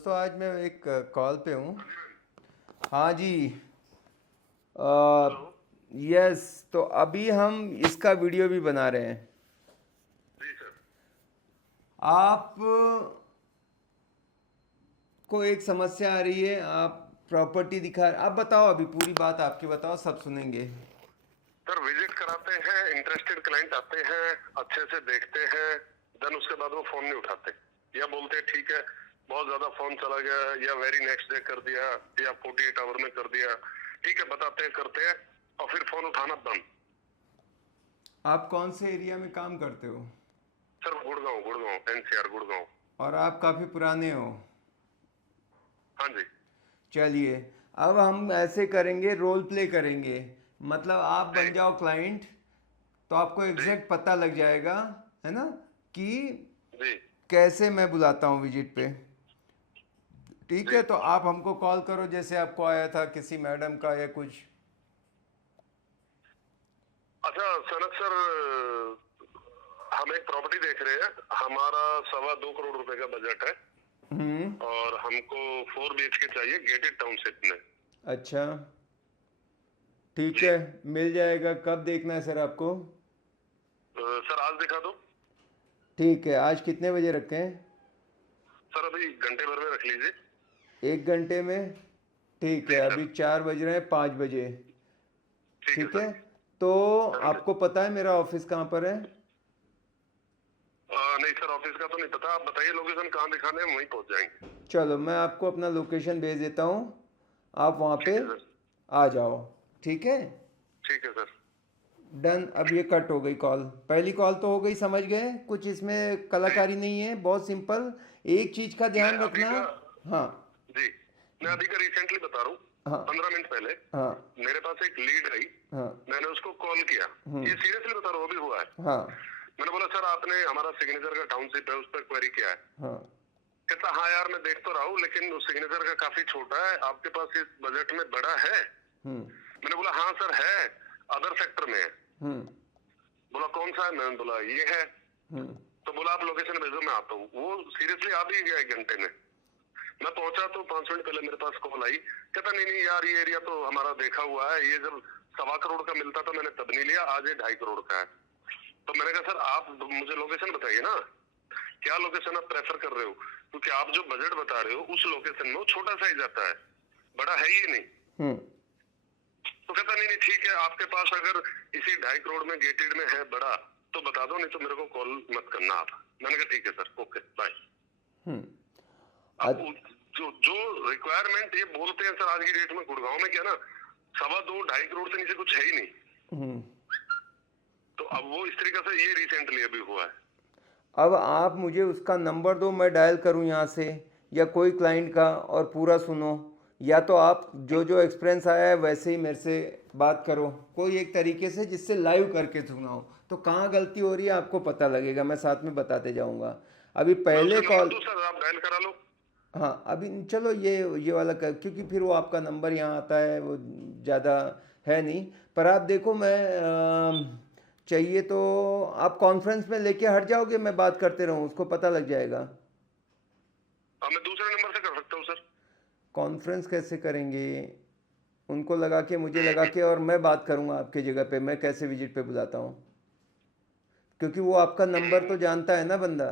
दोस्तों आज मैं एक कॉल पे हूँ। हाँ जी। हेलो। यस। तो अभी हम इसका वीडियो भी बना रहे हैं। जी सर। आप को एक समस्या आ रही है, आप प्रॉपर्टी दिखा, आप बताओ, अभी पूरी बात आपकी बताओ, सब सुनेंगे। सर विजिट कराते हैं, इंटरेस्टेड क्लाइंट आते हैं, अच्छे से देखते हैं, देन उसके बाद वो फोन नहीं उठाते या बोलते हैं ठीक है बहुत ज्यादा फोन चला गया या वेरी नेक्स्ट डे कर दिया या 48 आवर में कर दिया। ठीक है बताते हैं करते हैं और फिर फोन उठाना बंद। आप कौन से एरिया में काम करते हो? Sir Gurgaon, Gurgaon NCR Gurgaon. और आप काफ़ी पुराने हो? हाँ जी। चलिए, अब हम ऐसे करेंगे, रोल प्ले करेंगे। मतलब आप जी बन जाओ क्लाइंट, तो आपको जी एग्जैक्ट पता लग जाएगा, है ना, कि जी कैसे मैं बुलाता हूँ विजिट पे। ठीक जी। है, तो आप हमको कॉल करो जैसे आपको आया था किसी मैडम का या कुछ। अच्छा सनत सर, हम एक प्रॉपर्टी देख रहे हैं, हमारा 2.25 करोड़ का बजट है हम्म। और हमको 4 BHK चाहिए गेटेड टाउनशिप में। अच्छा, ठीक जी। है, मिल जाएगा। कब देखना है सर आपको? सर आज दिखा दो। ठीक है, आज कितने बजे रखें? सर अभी घंटे भर में रख लीजिए। 1 घंटे में? ठीक है, जी अभी सर। 4 बज रहे हैं, 5 बजे। ठीक है ठीक सर। है, तो हाँ जी। आपको पता है मेरा ऑफिस कहाँ पर है? नहीं सर ऑफिस का तो नहीं पता, आप बताइए लोकेशन कहाँ दिखाने हैं, हम वहीं पहुंच जाएंगे। चलो, मैं आपको अपना लोकेशन भेज देता हूँ, आप वहाँ पे ठीक है सर। आ जाओ। ठीक है, ठीक है सर। डन। अब ये कट हो गई कॉल, पहली कॉल तो हो गई, समझ गए, कुछ इसमें जी। कलाकारी नहीं है, बहुत सिंपल। एक चीज़ का मैं ध्यान अभी रखना। का हाँ। जी मैं अभी का रिसेंटली बता रहा हूँ। हाँ। 15 मिनट पहले हाँ। मेरे पास एक लीड आई, हाँ। मैंने उसको कॉल किया। ये सीरियसली बता रहा हूँ, अभी हुआ है। हाँ। मैंने बोला सर आपने हमारा सिग्नेचर का टाउनशिप है उस पर क्वेरी किया है। हाँ। कहता हाँ यार मैं देख तो रहा हूँ लेकिन उस सिग्नेचर का काफी छोटा है, आपके पास इस बजट में बड़ा है। हम्म। मैंने बोला हाँ सर है, अदर सेक्टर में है। हम्म। बोला कौन सा है, मैंने बोला ये है। हम्म। तो बोला आप लोकेशन भेजो मैं आता हूँ। वो सीरियसली आ भी गया 1 घंटे में। मैं पहुंचा तो 5 मिनट पहले मेरे पास कॉल आई, कहता नहीं नहीं यार ये एरिया तो हमारा देखा हुआ है, ये जब 1.25 करोड़ का मिलता था मैंने तब नहीं लिया, आज ये 2.5 करोड़ का है। तो मैंने कहा सर आप मुझे लोकेशन बताइए ना, क्या लोकेशन आप प्रेफर कर रहे हो, क्योंकि आप जो बजट बता रहे हो उस लोकेशन में वो छोटा साइज आता है, बड़ा है ही नहीं। हम्म। तो कहता नहीं नहीं ठीक है, आपके पास अगर इसी 2.5 करोड़ में गेटेड में है बड़ा तो बता दो, नहीं तो मेरे को कॉल मत करना आप। मैंने कहा ठीक है सर, ओके बाय। हम्म। अब अ- जो जो रिक्वायरमेंट ये बोलते हैं सर आज की डेट में गुड़गांव में क्या ना, 2.25 2.5 करोड़ से नीचे कुछ है ही नहीं। हम्म। तो अब वो इस तरीके से ये रिसेंटली अभी हुआ है। अब आप मुझे उसका नंबर दो, मैं डायल करूं यहाँ से, या कोई क्लाइंट का, और पूरा सुनो। या तो आप जो जो एक्सपीरियंस आया है वैसे ही मेरे से बात करो, कोई एक तरीके से जिससे लाइव करके सुनाओ, तो कहाँ गलती हो रही है आपको पता लगेगा, मैं साथ में बताते जाऊँगा। अभी मैं पहले उसे नंबर कॉल। दूं सर, आप डायल करा लो। हाँ, अभी चलो, ये वाला कर, क्योंकि फिर वो आपका नंबर यहाँ आता है, वो ज़्यादा है नहीं। पर आप देखो, मैं चाहिए तो आप कॉन्फ्रेंस में लेके हट जाओगे, मैं बात करते रहूँ, उसको पता लग जाएगा। अब मैं दूसरे नंबर से कर सकता हूँ सर। कॉन्फ्रेंस कैसे करेंगे? उनको लगा के, मुझे लगा के, और मैं बात करूँगा आपकी जगह पे, मैं कैसे विजिट पे बुलाता हूँ, क्योंकि वो आपका नंबर तो जानता है ना बंदा।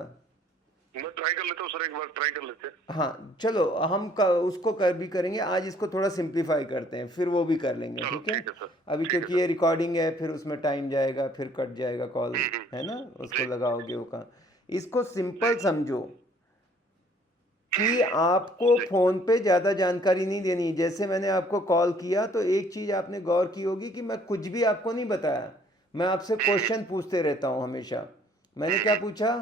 मैं ट्राई कर लेता हूँ सर, एक बार ट्राई कर लेते हैं। हाँ चलो, उसको कर भी करेंगे, आज इसको थोड़ा सिंप्लीफाई करते हैं, फिर वो भी कर लेंगे, चलो ठीक है। ठीक है सर। अभी ठीक है क्योंकि सर। ये रिकॉर्डिंग है, फिर उसमें टाइम जाएगा, फिर कट जाएगा कॉल, है ना, उसको जी लगाओगे वो कहाँ। इसको जी सिंपल समझो कि आपको जी फ़ोन पे ज़्यादा जानकारी नहीं देनी। जैसे मैंने आपको कॉल किया तो एक चीज़ आपने गौर की होगी कि मैं कुछ भी आपको नहीं बताया, मैं आपसे क्वेश्चन पूछते रहता हूँ हमेशा। मैंने क्या पूछा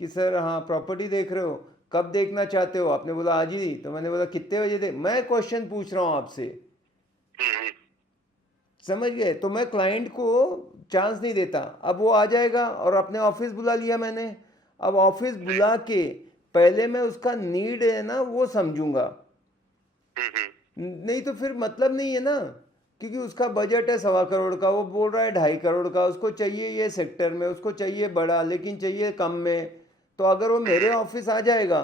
कि सर, हाँ प्रॉपर्टी देख रहे हो, कब देखना चाहते हो? आपने बोला आज ही, तो मैंने बोला कितने बजे दे, मैं क्वेश्चन पूछ रहा हूँ आपसे, हम्म। समझ गए? तो मैं क्लाइंट को चांस नहीं देता। अब वो आ जाएगा, और अपने ऑफिस बुला लिया मैंने। अब ऑफिस जी। बुला के पहले मैं उसका नीड है ना वो समझूंगा, हम्म। नहीं तो फिर मतलब नहीं है ना। क्योंकि उसका बजट है 1.25 करोड़ का, वो बोल रहा है 2.5 करोड़ का, उसको चाहिए ये सेक्टर में, उसको चाहिए बड़ा, लेकिन चाहिए कम में। तो अगर वो मेरे ऑफिस आ जाएगा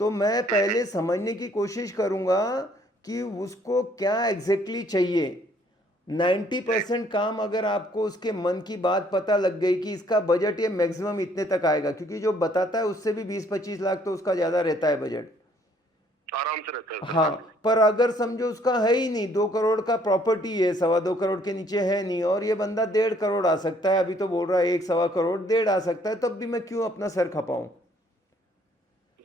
तो मैं पहले समझने की कोशिश करूँगा कि उसको क्या एग्जैक्टली चाहिए। 90% काम अगर आपको उसके मन की बात पता लग गई कि इसका बजट ये मैक्सिमम इतने तक आएगा, क्योंकि जो बताता है उससे भी 20-25 लाख तो उसका ज़्यादा रहता है बजट। आराम से रहता है सर। हाँ, पर अगर समझो उसका है ही नहीं, 2 करोड़ का प्रॉपर्टी है, 2.25 करोड़ के नीचे है नहीं, और ये बंदा 1.5 करोड़ आ सकता है, अभी तो बोल रहा है 1-1.25 करोड़, 1.5 आ सकता है, तब भी मैं क्यों अपना सर खपाऊं।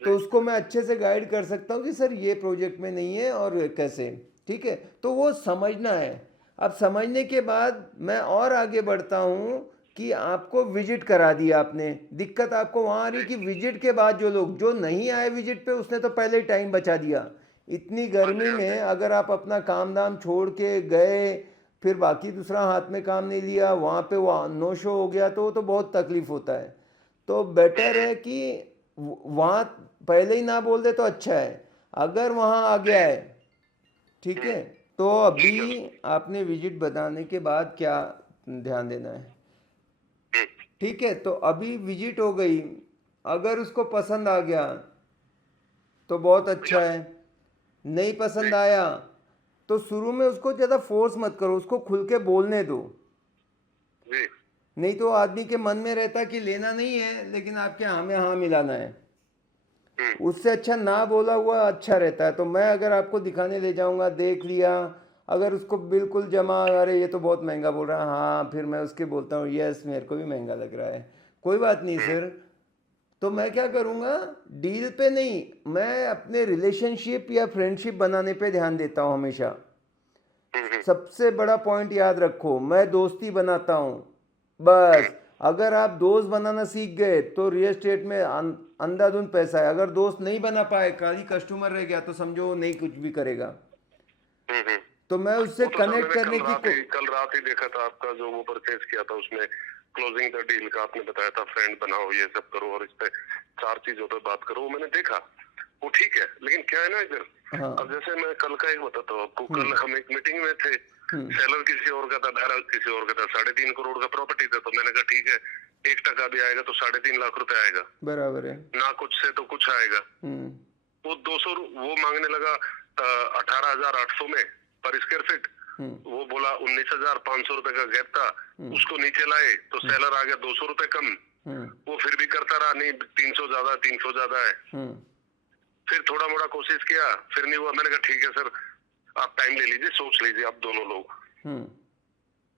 तो उसको मैं अच्छे से गाइड कर सकता हूँ कि सर ये प्रोजेक्ट में नहीं है और कैसे, ठीक है। तो वो समझना है। अब समझने के बाद मैं और आगे बढ़ता हूँ कि आपको विजिट करा दिया आपने, दिक्कत आपको वहाँ आ रही कि विजिट के बाद जो लोग जो नहीं आए विजिट पे, उसने तो पहले ही टाइम बचा दिया। इतनी गर्मी में अगर आप अपना काम धाम छोड़ के गए, फिर बाकी दूसरा हाथ में काम नहीं लिया, वहाँ पे वो नो शो हो गया, तो वो तो बहुत तकलीफ होता है। तो बेटर है कि वहाँ पहले ही ना बोल दे तो अच्छा है। अगर वहाँ आ गया है, ठीक है, तो अभी आपने विजिट बताने के बाद क्या ध्यान देना है, ठीक है। तो अभी विजिट हो गई, अगर उसको पसंद आ गया तो बहुत अच्छा है, नहीं पसंद आया तो शुरू में उसको ज़्यादा फोर्स मत करो, उसको खुल के बोलने दो। जी नहीं तो आदमी के मन में रहता कि लेना नहीं है लेकिन आपके हाँ में हाँ मिलाना है, उससे अच्छा ना बोला हुआ अच्छा रहता है। तो मैं अगर आपको दिखाने ले जाऊंगा, देख लिया, अगर उसको बिल्कुल जमा, अरे ये तो बहुत महंगा बोल रहा है, हाँ, फिर मैं उसके बोलता हूँ यस मेरे को भी महंगा लग रहा है, कोई बात नहीं सर। तो मैं क्या करूँगा, डील पे नहीं, मैं अपने रिलेशनशिप या फ्रेंडशिप बनाने पे ध्यान देता हूँ हमेशा। सबसे बड़ा पॉइंट याद रखो, मैं दोस्ती बनाता हूँ बस। अगर आप दोस्त बनाना सीख गए तो रियल एस्टेट में अंधाधुंध पैसा है। अगर दोस्त नहीं बना पाए, खाली कस्टमर रह गया, तो समझो वो नहीं कुछ भी करेगा। तो मैं उससे वो तो सर कनेक्ट मैंने करने की कल रात ही देखा था आपका जो वो परचेज किया था, उसमें क्लोजिंग द डील का आपने बताया था, फ्रेंड बनाओ, ये सब करो और इस पे 4 चीजों पे बात करो, वो मैंने देखा, वो ठीक है। लेकिन क्या है ना इधर, हाँ। अब जैसे मैं कल का एक बताता हूँ आपको, कल हम एक मीटिंग में थे, सेलर किसी और का था, बायरर किसी और का था, 3.5 करोड़ का प्रॉपर्टी था। तो मैंने कहा ठीक है, 1% भी आएगा तो 3.5 लाख रुपए आएगा, बराबर है। ना कुछ से तो कुछ आएगा। वो 200 वो मांगने लगा 18,800 में पर स्क्वायर फीट। वो बोला 19,500 रुपए का गैप था, उसको नीचे लाए तो सेलर आ गया 200 रुपए कम। वो फिर भी करता रहा, नहीं 300 ज्यादा, 300 ज्यादा है। फिर थोड़ा मोड़ा कोशिश किया, फिर नहीं हुआ। मैंने कहा ठीक है सर, आप टाइम ले लीजिए, सोच लीजिए आप दोनों लोग।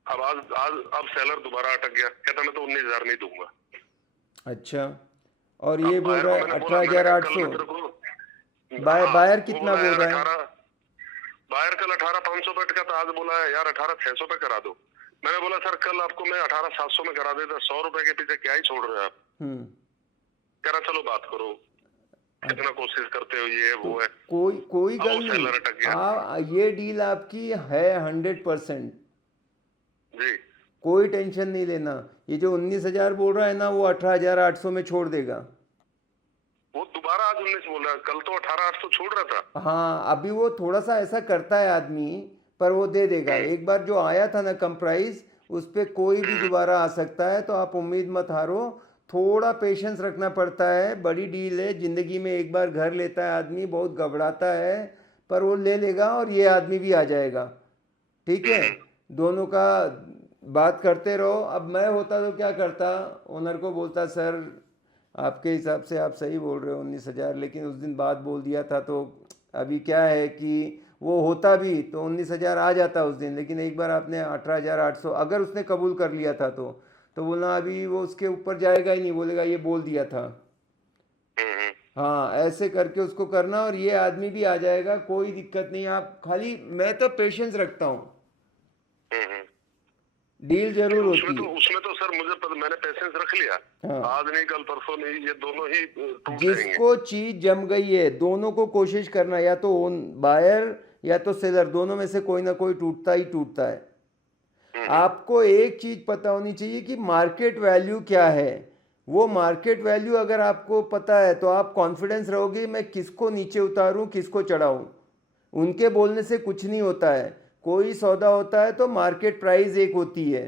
अब अब सेलर दोबारा अटक गया, कहता मैं तो 19,000 नहीं दूंगा। अच्छा, और ये बोल रहा है 18,800। बायर कितना बोल रहा है? बायर कल 18,500 पे अटका था, आज बोला है यार 18,600 पे करा दो। मैंने बोला सर कल आपको मैं 18,700 में करा देता, 100 रुपए के पीछे क्या ही छोड़ रहे हैं आप। कह रहा चलो बात करो, कितना कोशिश करते हो, ये वो है। कोई गल नहीं, ये डील आपकी है 100%। जी, कोई टेंशन नहीं लेना। ये जो 19,000 बोल रहा है ना, वो 18,800 में छोड़ देगा। वो दोबारा आज 19 बोल रहा है, कल तो 18,800 छोड़ रहा था। हाँ, अभी वो थोड़ा सा ऐसा करता है आदमी, पर वो दे देगा। एक बार जो आया था ना कम प्राइस, उस पर कोई भी दोबारा आ सकता है, तो आप उम्मीद मत हारो। थोड़ा पेशेंस रखना पड़ता है, बड़ी डील है, ज़िंदगी में एक बार घर लेता है आदमी, बहुत घबराता है, पर वो ले लेगा और ये आदमी भी आ जाएगा, ठीक है। दोनों का बात करते रहो। अब मैं होता तो क्या करता, ओनर को बोलता सर आपके हिसाब से आप सही बोल रहे हो 19,000, लेकिन उस दिन बात बोल दिया था, तो अभी क्या है कि वो होता भी तो 19,000 आ जाता उस दिन, लेकिन एक बार आपने 18,800 अगर उसने कबूल कर लिया था तो बोलना अभी वो उसके ऊपर जाएगा ही नहीं, बोलेगा ये बोल दिया था। हाँ, ऐसे करके उसको करना और ये आदमी भी आ जाएगा, कोई दिक्कत नहीं। आप खाली, मैं तो पेशेंस रखता हूँ, डील जरूर होती है। उसमें तो सर मुझे मैंने पेशेंस रख लिया। हाँ। आज नहीं कल परसों नहीं, ये दोनों ही टूट जाएंगे। जिसको चीज जम गई है, दोनों को कोशिश करना, या तो बायर या तो सेलर, दोनों में से कोई ना कोई टूटता ही टूटता है। आपको एक चीज पता होनी चाहिए कि मार्केट वैल्यू क्या है। वो मार्केट वैल्यू अगर आपको पता है तो आप कॉन्फिडेंस रहोगे, मैं किसको नीचे उतारूं, किसको चढ़ाऊं। उनके बोलने से कुछ नहीं होता है। कोई सौदा होता है तो मार्केट प्राइस एक होती है।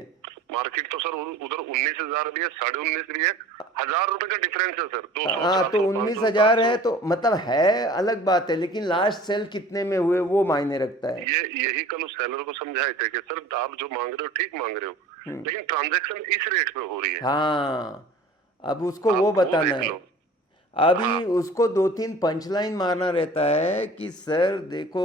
मार्केट तो सर उधर 19,000 भी है, 19.5 भी है, 1000 रुपए का डिफरेंस है सर, 200 हाँ तो 400 19,000 500 है 700। तो मतलब है अलग बात है, लेकिन लास्ट सेल कितने में हुए वो मायने रखता है। यही कल उस सेलर को समझाए थे कि सर आप जो मांग रहे हो ठीक मांग रहे हो, लेकिन ट्रांजैक्शन इस रेट पे हो रही है, हाँ, अब उसको वो आप वो बताना देख है। लो। हाँ। अभी उसको 2-3 पंचलाइन मारना रहता है कि सर देखो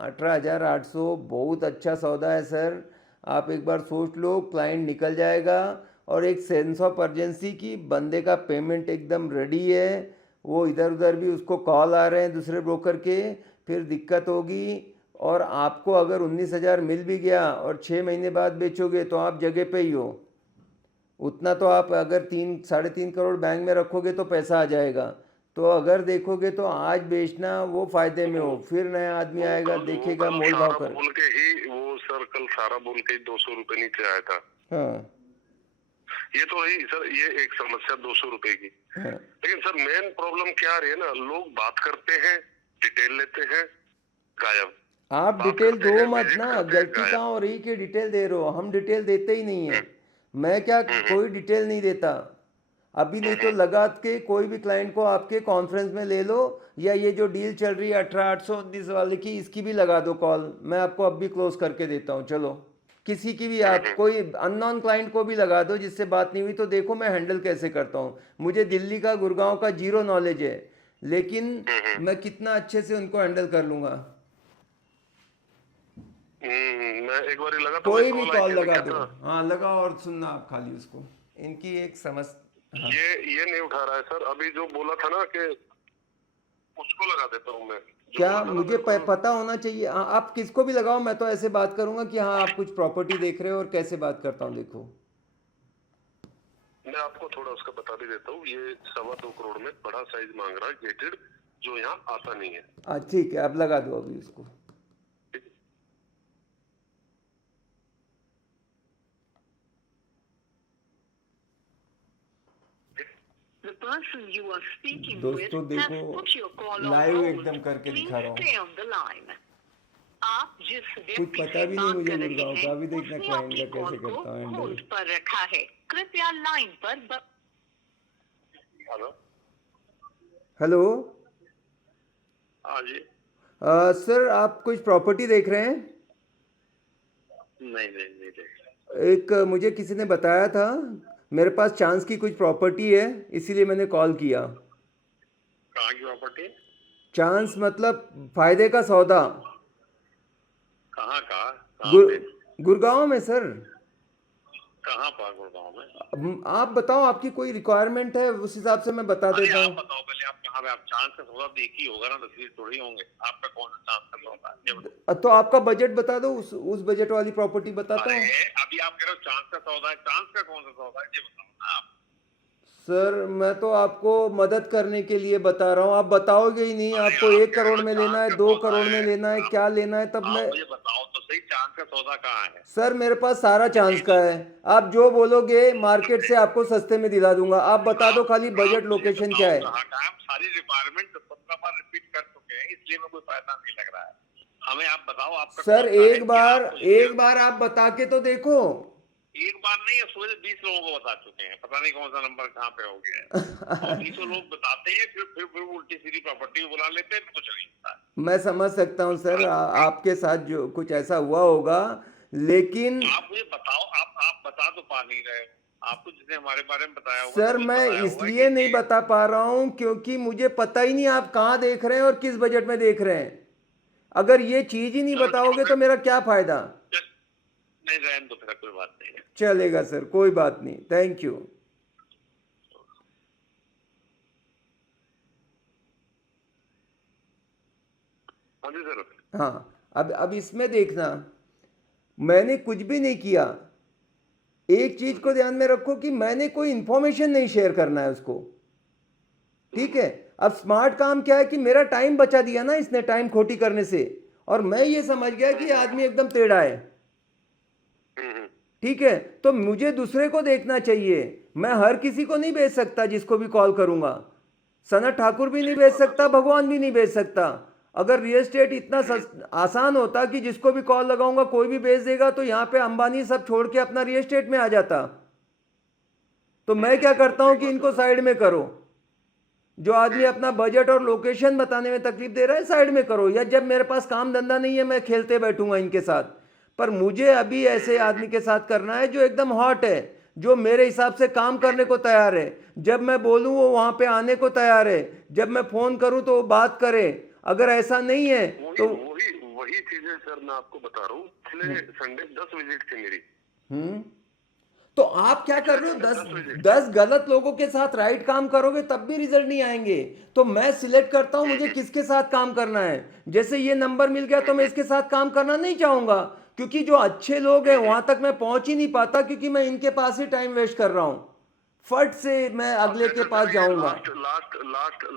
18,800 बहुत अच्छा सौदा है सर, आप एक बार सोच लो, क्लाइंट निकल जाएगा। और एक सेंस ऑफ अर्जेंसी की बंदे का पेमेंट एकदम रेडी है, वो इधर उधर भी उसको कॉल आ रहे हैं दूसरे ब्रोकर के, फिर दिक्कत होगी। और आपको अगर 19,000 मिल भी गया और 6 महीने बाद बेचोगे तो आप जगह पे ही हो। उतना तो आप अगर 3-3.5 करोड़ बैंक में रखोगे तो पैसा आ जाएगा। तो अगर देखोगे तो आज बेचना वो फायदे में हो, फिर नया आदमी आएगा वो देखेगा कल मोल भाव सारा कर। बोल के ही वो सर कल सारा बोल के ही 200 रुपए नीचे आया था। हाँ ये तो ही सर, ये एक समस्या 200 रुपए की। हाँ। लेकिन सर मेन प्रॉब्लम क्या आ रही है ना, लोग बात करते हैं, डिटेल लेते हैं, गायब। आप बात डिटेल करते दो हैं, मत विजिट ना, करते हैं, गलती गायब। कहाँ हो रही कि डिटेल दे रहे हो, हम डिटेल देते ही नहीं है। हम्म, मैं क्या हम्म, कोई डिटेल नहीं देता अभी, नहीं तो हम्म, लगा के कोई भी क्लाइंट को आपके कॉन्फ्रेंस में ले लो, या ये जो डील चल रही है 18,819 वाले की, इसकी भी लगा दो कॉल, मैं आपको अब भी क्लोज करके देता हूँ। चलो किसी की भी, आप कोई अननोन क्लाइंट को भी लगा दो जिससे बात नहीं हुई, तो देखो मैं हैंडल कैसे करता हूँ। मुझे दिल्ली का गुड़गांव का जीरो नॉलेज है, लेकिन हम्म, मैं कितना अच्छे से उनको हैंडल कर लूँगा। मैं एक बार लगा तो मिस कोई भी कॉल आई कॉल थी, मैं लगा क्या दो, था, हाँ लगाओ और सुनना आप खाली उसको, इनकी एक समस्या। हाँ ये नहीं उठा रहा है सर। अभी जो बोला था ना कि उसको लगा देता हूँ मैं, जो क्या बोला था ना मुझे मेरे को। पता होना चाहिए। आप किसको भी लगाओ, मैं तो ऐसे बात करूंगा कि हाँ आप कुछ प्रॉपर्टी देख रहे हो, और कैसे बात करता हूँ देखो। मैं आपको थोड़ा उसका बता भी देता हूँ, ये 2.25 करोड़ में बड़ा साइज मांग रहा है, गेटेड, जो यहाँ आता नहीं है। ठीक है, अब लगा दो अभी उसको। ठीक है? The person you are speaking with दोस्तों has देखो, put your call on live hold. एकदम करके Please दिखा रहा stay हूँ। on the line. आप जिस कुछ व्यक्ति पता से भी नहीं बात मुझे कर रहे गुड़गांव हैं का, अभी देखना उसने क्लाइंट आपकी का कॉल कैसे को करता हूँ हैंडल। होल्ड पर रखा है। कृपया लाइन पर हेलो। हेलो। हाँ जी। सर आप कुछ प्रॉपर्टी देख रहे हैं? नहीं नहीं नहीं देख। एक मुझे किसी ने बताया था, मेरे पास चांस की कुछ प्रॉपर्टी है, इसीलिए मैंने कॉल किया। कहाँ की प्रॉपर्टी? चांस मतलब फायदे का सौदा। कहाँ कहाँ कहाँ गुर पे? गुड़गांव में सर। कहाँ पर गुड़गांव में? आप बताओ, आपकी कोई रिक्वायरमेंट है, उस हिसाब से मैं बता अरे देता आप हूँ। बताओ पहले, आप कहाँ पे? आप चांस का सौदा देख ही होगा ना, तस्वीर थोड़ी होंगे आपका, कौन सा चांस का सौदा है ये बताओ। तो आपका बजट बता दो, उस बजट वाली प्रॉपर्टी बताता अरे हूँ। अभी आप कह रहे हो चांस का सौदा है, चांस का कौन सा सौदा है ये बताओ ना आप। सर मैं तो आपको मदद करने के लिए बता रहा हूँ, आप बताओगे ही नहीं। अरे आपको आप एक कह रहे करोड़ हो में लेना चांस है, का 2 करोड़ सौदा में है, लेना है, क्या लेना है, तब आप मैं। मुझे बताओ तो सही, चांस का सौदा कहाँ है? सर मेरे पास सारा चांस का है, आप जो बोलोगे मार्केट से आपको सस्ते में दिला दूंगा। आप बता दो खाली आप बजट मुझे लोकेशन क्या बताओ है। कहाँ का है? हम सारी रिक्वायरमेंट 15 बार रिपीट कर चुके हैं, इसलिए में कोई फायदा नहीं लग रहा है हमें। आप बताओ आपका सर कौन सा है, एक क्या बार पोजीशन? एक बार आप बता के तो देखो। एक बार नहीं है, सोचे 20 लोगों को बता चुके हैं, पता नहीं कौन सा नंबर कहाँ पे हो गया है। और 20 लोग बताते हैं, फिर उल्टी सीधी प्रॉपर्टी बुला लेते हैं, कुछ नहीं होता है। मैं समझ सकता हूँ सर, आपके साथ जो कुछ ऐसा हुआ होगा, लेकिन आप मुझे बताओ, आप बता तो पा नहीं रहे हो। आपको जिसने हमारे बारे में बताया होगा तो सर कुछ मैं बताया होगा इसलिए कि नहीं बता पा रहा हूँ क्योंकि मुझे पता ही नहीं आप कहाँ देख रहे हैं और किस बजट में देख रहे हैं। अगर ये चीज ही नहीं चलो छोड़ो बताओगे फिर, तो मेरा क्या फायदा। नहीं रहने दो फिर, कोई बात नहीं है। चलेगा सर, कोई बात नहीं, थैंक यू। हाँ जी सर। हाँ, अब इसमें देखना, मैंने कुछ भी नहीं किया। एक चीज को ध्यान में रखो कि मैंने कोई इंफॉर्मेशन नहीं शेयर करना है उसको, ठीक है। अब स्मार्ट काम क्या है कि मेरा टाइम बचा दिया ना इसने, टाइम खोटी करने से, और मैं ये समझ गया कि ये आदमी एकदम टेढ़ा है, ठीक है। तो मुझे दूसरे को देखना चाहिए, मैं हर किसी को नहीं भेज सकता जिसको भी कॉल करूंगा। सनत ठाकुर भी नहीं ठीक भेज बात है सकता, सर। भगवान भी नहीं भेज सकता। अगर रियल एस्टेट इतना आसान होता कि जिसको भी कॉल लगाऊंगा कोई भी भेज देगा, तो यहाँ पे अंबानी सब छोड़ के अपना रियल एस्टेट में आ जाता। तो मैं क्या करता हूँ कि इनको साइड में करो। जो आदमी अपना बजट और लोकेशन बताने में तकलीफ दे रहा है साइड में करो, या जब मेरे पास काम धंधा नहीं है मैं खेलते बैठूंगा इनके साथ। पर मुझे अभी ऐसे आदमी के साथ करना है जो एकदम हॉट है, जो मेरे हिसाब से काम करने को तैयार है, जब मैं बोलूं वो वहां पे आने को तैयार है, जब मैं फोन करूं तो वो बात करे। अगर ऐसा नहीं है तो वही चीजें सर मैं आपको बता रहा हूँ। पिछले संडे 10 विजिट थी मेरी। तो आप क्या कर रहे हो, 10 गलत लोगों के साथ राइट काम करोगे तब भी रिजल्ट नहीं आएंगे। तो मैं सिलेक्ट करता हूं मुझे किसके साथ काम करना है। जैसे ये नंबर मिल गया तो मैं इसके साथ काम करना नहीं चाहूंगा, क्योंकि जो अच्छे लोग हैं वहां तक मैं पहुंच ही नहीं पाता, क्योंकि मैं इनके पास ही टाइम वेस्ट कर रहा हूं। फट से मैं अगले के पास जाऊंगा।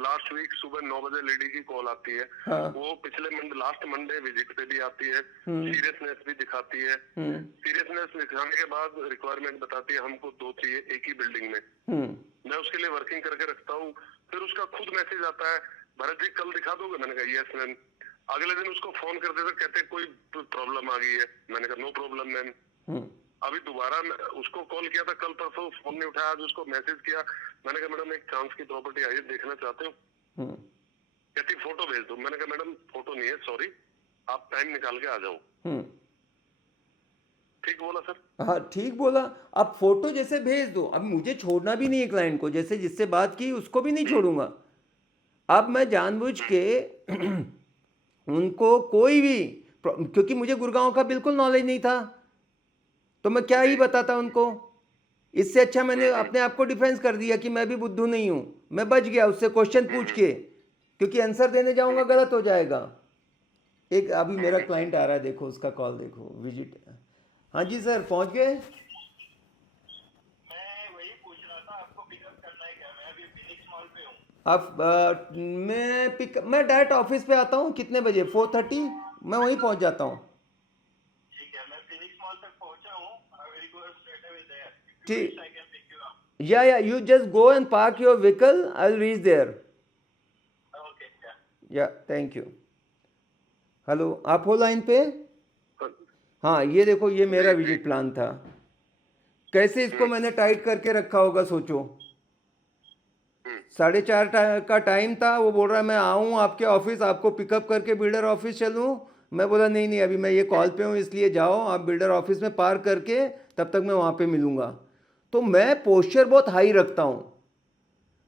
लास्ट वीक सुबह 9 बजे लेडी की कॉल आती है। हाँ। वो पिछले लास्ट मंडे विजिट पे भी आती है, सीरियसनेस भी दिखाती है। सीरियसनेस दिखाने के बाद रिक्वायरमेंट बताती है हमको 2 चाहिए एक ही बिल्डिंग में। मैं उसके लिए वर्किंग करके रखता हूँ। फिर उसका खुद मैसेज आता है, भरत जी कल दिखा दोगे? मैंने कहा यस मैम। अगले दिन उसको फोन करते थे, कहते कोई प्रॉब्लम आ गई है। मैंने कहा नो प्रॉब्लम मैम। अभी दोबारा उसको कॉल किया था कल परसों, फोन नहीं उठाया। आज उसको मैसेज किया, मैंने कहा मैडम एक चांस की प्रॉपर्टी आई है, देखना चाहते हो? कहती फोटो भेज दो। मैंने कहा मैडम फोटो नहीं है, सॉरी, आप टाइम निकाल के आ जाओ। ठीक बोला सर? हाँ ठीक बोला। अब फोटो जैसे भेज दो, अब मुझे छोड़ना भी नहीं है क्लाइंट को, जैसे जिससे बात की उसको भी नहीं छोड़ूंगा। अब मैं जानबूझ के उनको कोई भी, क्योंकि मुझे गुड़गांव का बिल्कुल नॉलेज नहीं था तो मैं क्या ही बताता उनको। इससे अच्छा मैंने अपने आप को डिफेंस कर दिया कि मैं भी बुद्धू नहीं हूं। मैं बच गया उससे क्वेश्चन पूछ के, क्योंकि आंसर देने जाऊंगा गलत हो जाएगा। एक अभी मेरा क्लाइंट आ रहा है, देखो उसका कॉल देखो, विजिट। हाँ जी सर, पहुंच गए? मैं वही पूछ रहा था, आपको पिकअप करना है क्या? मैं अभी फिनिक्स मॉल पे हूँ। आप मैं डायरेक्ट ऑफिस पे आता हूँ। कितने बजे? 4:30 मैं वहीं पहुंच जाता हूँ। ठीक है, मैं फिनिक्स मॉल तक पहुंचा हूँ। I will go straight away there. ठीक, I can pick you up. या you just go and park your vehicle, I will reach there. Okay, yeah thank you. Hello, आप हो लाइन पे? हाँ ये देखो, ये मेरा विजिट प्लान था। कैसे इसको मैंने टाइट करके रखा होगा सोचो। 4:30 का टाइम था, वो बोल रहा है मैं आऊँ आपके ऑफिस, आपको पिकअप करके बिल्डर ऑफिस चलूँ। मैं बोला नहीं नहीं, अभी मैं ये कॉल पे हूँ इसलिए जाओ आप बिल्डर ऑफिस में पार्क करके, तब तक मैं वहाँ पे मिलूँगा। तो मैं पोस्चर बहुत हाई रखता हूँ।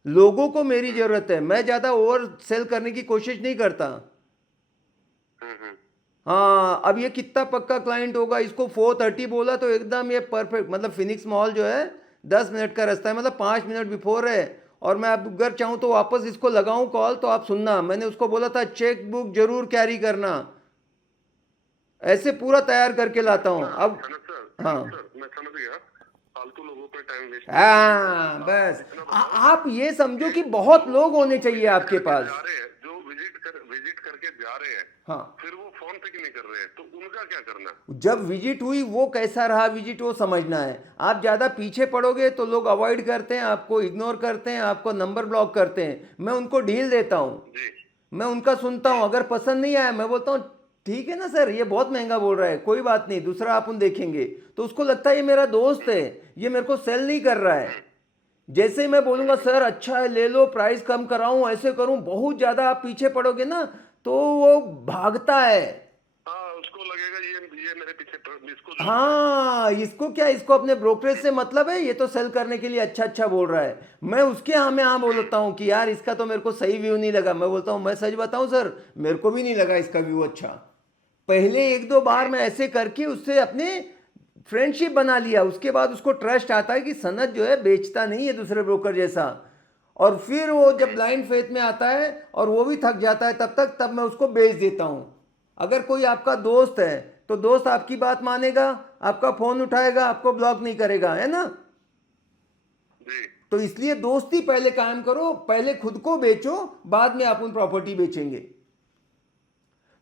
लोगों को मेरी ज़रूरत है, मैं ज़्यादा ओवर सेल करने की कोशिश नहीं करता। हाँ, अब ये कितना पक्का क्लाइंट होगा, इसको 4:30 बोला तो एकदम ये परफेक्ट, मतलब फिनिक्स मॉल जो है 10 मिनट का रास्ता है, मतलब 5 मिनट बिफोर है। और मैं अब अगर चाहूँ तो वापस इसको लगाऊं कॉल, तो आप सुनना, मैंने उसको बोला था चेक बुक जरूर कैरी करना। ऐसे पूरा तैयार करके लाता हूँ। अब हाँ मैं समझ गया, फालतू लोगों पे टाइम वेस्ट। हाँ बस आप ये समझो कि बहुत लोग होने चाहिए आपके पास। जा रहे हैं जो विजिट करके जा रहे हैं, हाँ, फिर वो फोन पिक नहीं कर रहे हैं, तो उनका क्या करना? जब विजिट हुई वो कैसा रहा विजिट वो समझना है। आप ज़्यादा पीछे पड़ोगे तो लोग अवॉइड करते हैं, आपको इग्नोर करते हैं, आपको नंबर ब्लॉक करते हैं। मैं उनको डील देता हूँ, मैं उनका सुनता हूँ। अगर पसंद नहीं आया मैं बोलता हूँ ठीक है ना सर, ये बहुत महंगा बोल रहा है, कोई बात नहीं, दूसरा अपन देखेंगे। तो उसको लगता है ये मेरा दोस्त है, ये मेरे को सेल नहीं कर रहा है। जैसे ही मैं बोलूँगा सर अच्छा है ले लो, प्राइस कम कराऊँ, ऐसे करूँ, बहुत ज़्यादा आप पीछे पड़ोगे ना तो वो भागता है। हाँ, उसको लगेगा ये मेरे पीछे इसको हाँ, इसको क्या, इसको अपने ब्रोकरेज से मतलब है, ये तो सेल करने के लिए अच्छा अच्छा बोल रहा है। मैं उसके हाँ में हाँ बोलता हूँ कि यार इसका तो मेरे को सही व्यू नहीं लगा। मैं बोलता हूँ मैं सच बताऊँ सर, मेरे को भी नहीं लगा इसका व्यू अच्छा। पहले 1-2 बार मैं ऐसे करके उससे अपने फ्रेंडशिप बना लिया, उसके बाद उसको ट्रस्ट आता है कि सनत जो है बेचता नहीं है दूसरे ब्रोकर जैसा। और फिर वो जब ब्लाइंड फेथ में आता है और वो भी थक जाता है तब मैं उसको बेच देता हूँ। अगर कोई आपका दोस्त है तो दोस्त आपकी बात मानेगा, आपका फोन उठाएगा, आपको ब्लॉक नहीं करेगा, है ना? तो इसलिए दोस्ती पहले कायम करो, पहले खुद को बेचो, बाद में आप उन प्रॉपर्टी बेचेंगे।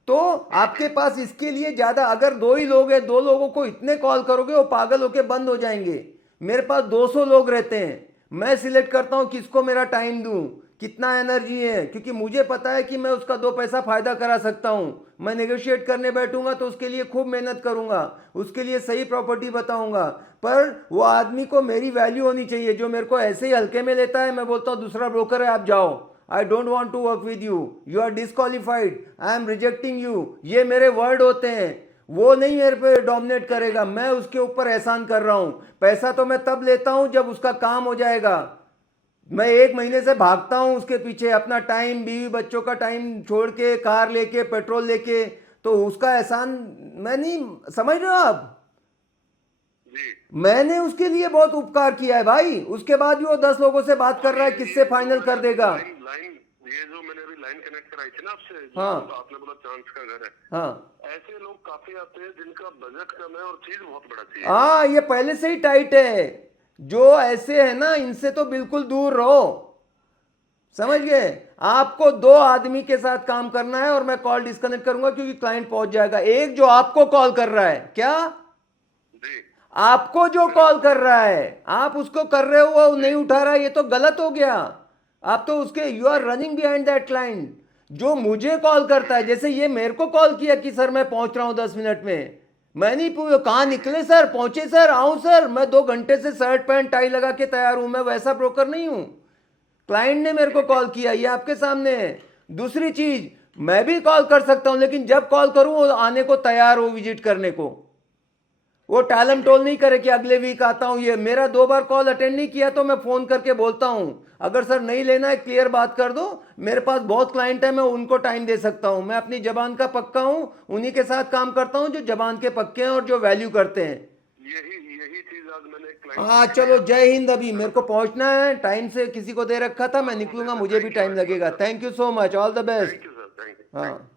तो आपके पास इसके लिए ज्यादा, अगर 2 ही लोग हैं, 2 लोगों को इतने कॉल करोगे वो पागल होके बंद हो जाएंगे। मेरे पास 200 लोग रहते हैं, मैं सिलेक्ट करता हूं किसको मेरा टाइम दूं, कितना एनर्जी है, क्योंकि मुझे पता है कि मैं उसका 2 पैसा फ़ायदा करा सकता हूँ। मैं नेगोशिएट करने बैठूंगा तो उसके लिए खूब मेहनत करूंगा, उसके लिए सही प्रॉपर्टी बताऊंगा, पर वो आदमी को मेरी वैल्यू होनी चाहिए। जो मेरे को ऐसे ही हल्के में लेता है, मैं बोलता हूँ दूसरा ब्रोकर है, आप जाओ, I don't want to work with you, you are disqualified, I am rejecting you, ये मेरे वर्ड होते हैं। वो नहीं मेरे पे डोमिनेट करेगा, मैं उसके ऊपर एहसान कर रहा हूँ। पैसा तो मैं तब लेता हूँ जब उसका काम हो जाएगा। मैं 1 महीने से भागता हूँ उसके पीछे, अपना टाइम, बीवी बच्चों का टाइम छोड़ के, कार लेके, पेट्रोल लेके, तो उसका एहसान मैं नहीं, समझ रहे हो आप? जी मैंने उसके लिए बहुत उपकार किया है भाई। उसके बाद भी वो 10 लोगों से बात कर रहा है, किससे फाइनल कर देगा। लाइन लाइन ये जो मैंने अभी लाइन कनेक्ट कराई थी ना आपसे, हाँ। तो आपने बोला चांस का घर है, हाँ ऐसे लोग काफी आते हैं जिनका बजट कम है और चीज बहुत बड़ा चाहिए। हाँ, ये पहले से ही टाइट है। जो ऐसे है ना, इनसे तो बिल्कुल दूर रहो, समझ गए? आपको 2 आदमी के साथ काम करना है, और मैं कॉल डिस्कनेक्ट करूंगा क्योंकि क्लाइंट पहुंच जाएगा। एक जो आपको कॉल कर रहा है, क्या जी आपको जो कॉल कर रहा है, आप उसको कर रहे हो, वो नहीं उठा रहा है, ये तो गलत हो गया। आप तो उसके, you are running behind that client. जो मुझे कॉल करता है, जैसे ये मेरे को कॉल किया कि सर मैं पहुंच रहा हूं 10 मिनट में, मैं नहीं पूछा कहाँ निकले सर, पहुंचे सर, आऊं सर, मैं 2 घंटे से शर्ट पैंट टाई लगा के तैयार हूं। मैं वैसा ब्रोकर नहीं हूं। क्लाइंट ने मेरे को कॉल किया, ये आपके सामने है। दूसरी चीज, मैं भी कॉल कर सकता हूं, लेकिन जब कॉल करूं वो आने को तैयार हो, विजिट करने को। वो टालम टोल नहीं करे कि अगले वीक आता हूं। ये मेरा 2 बार कॉल अटेंड नहीं किया तो मैं फोन करके बोलता हूं, अगर सर नहीं लेना है क्लियर बात कर दो, मेरे पास बहुत क्लाइंट है, मैं उनको टाइम दे सकता हूं। मैं अपनी जबान का पक्का हूं, उन्हीं के साथ काम करता हूं जो जबान के पक्के हैं और जो वैल्यू करते हैं। यही यही चीज आज मैंने एक क्लाइंट हाँ चलो, जय हिंद। अभी मेरे को पहुंचना है, टाइम से किसी को दे रखा था, मैं निकलूंगा, मुझे भी टाइम लगेगा। Thank you so much, all the best. Thank you sir, thank you. हाँ।